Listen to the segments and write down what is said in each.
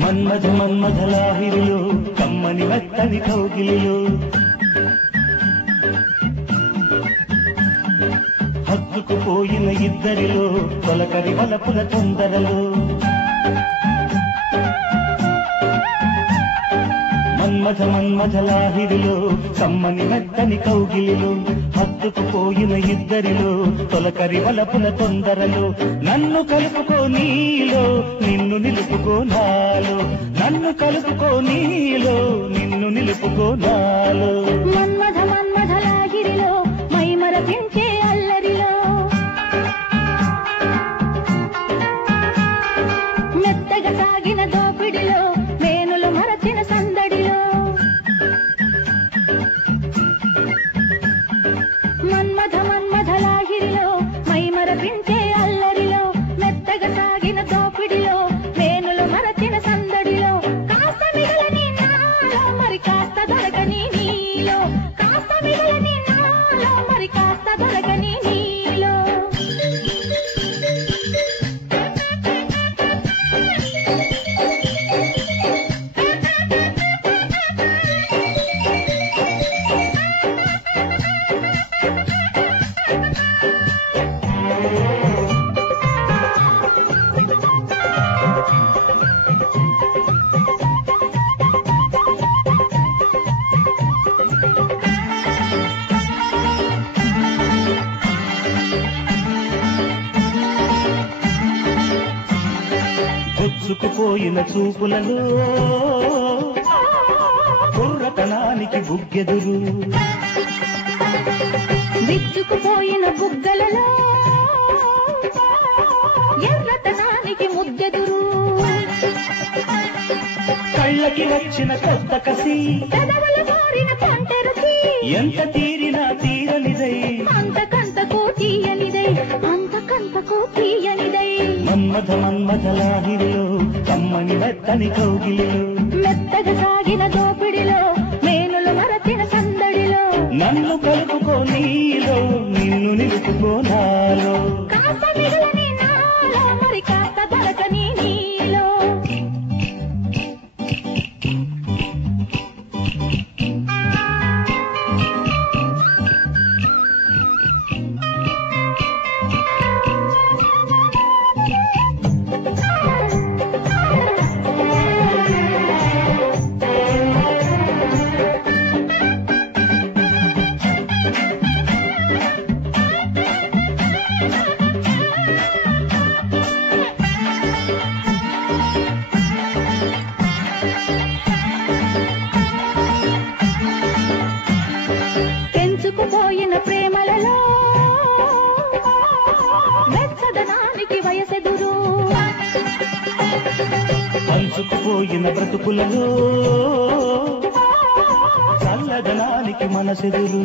మన్మథ మన్మథలాహిరిలో కమ్మని మెత్తని కౌగిలిలో హత్తుకుపోయిన ఇద్దరిలో తొలకరి వలపుల తొందరలో మన్మథ మన్మథలాహిరిలో కమ్మని మెత్తని కౌగిలిలో హత్తుకుపోయిన ఇద్దరిలో తొలకరి వలపుల తొందరలో నన్ను కలుపుకో నీలో నిన్ను నిలుపుకో నాలో నన్ను కలుపుకో నీలో నిన్ను నిలుపుకో నాలో మన్మథ మన్మథలాహిరిలో మైమరపించే అల్లరిలో మెత్తగా సాగిన దోపిడిలో వేణులు మరచిన సందడిలో మన్మథ మన్మథలాహిరిలో మైమరపించే అల్లరిలో మెత్తగా సాగిన దోపిడిలో వేణులు మరచిన సందడిలో కాస్త మిగలని నాలో మరి కాస్త దొరకని నీలో కాస్త మిగలని నాలో మరి కాస్త దొరకని నీలో గుచ్చుకుపోయిన చూపులలో కుర్రతనానికి బుగ్గెదురు విచ్చుకుపోయిన బుగ్గలలో ఎర్రతనానికి ముద్దెదురు కళ్ళకి వచ్చిన కొత్త కసి పెదవులు కోరిన పంట రుచి ఎంత తీరినా తీరనిదై అంతకంతకు తీయనిదై అంతకంతకు తీయనిదై మన్మథ మన్మథలాహిరిలో కమ్మని మెత్తని కౌగిలిలో మెత్తగా సాగిన దోపిడిలో మేనులు మరచిన సందడిలో నన్ను కలుపుకో నీలో నిన్ను నిలుపుకో నాలో కాస్త మిగలని నాలో మరి కాస్త దొరకని నీలో పెంచుకుపోయిన ప్రేమలలో వెచ్చదనానికి వయసెదురు పంచుకుపోయిన బ్రతుకులలో చల్లదనానికి మనసెదురు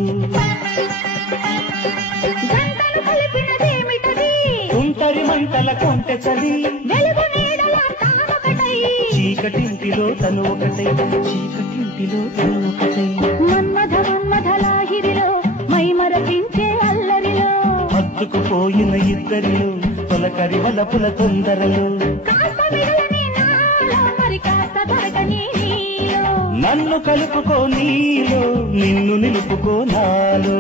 జంటలు కలిపినదేమిటది తుంటరి మంటల కొంటె చలి వెలుగు నీడలా తానొకటై చీకటింటిలో తను ఒకటై చీకటింటిలో తను ఒకటై మన్మథ మన్మథలాహిరిలో మైమరపించే అల్లరిలో హత్తుకుపోయిన ఇద్దరిలో తొలకరి వలపుల తొందరలో కాస్త మిగలని నాలో మరి కాస్త దొరకని నీలో నన్ను కలుపుకో నీలో నిన్ను నిలుపుకో నాలో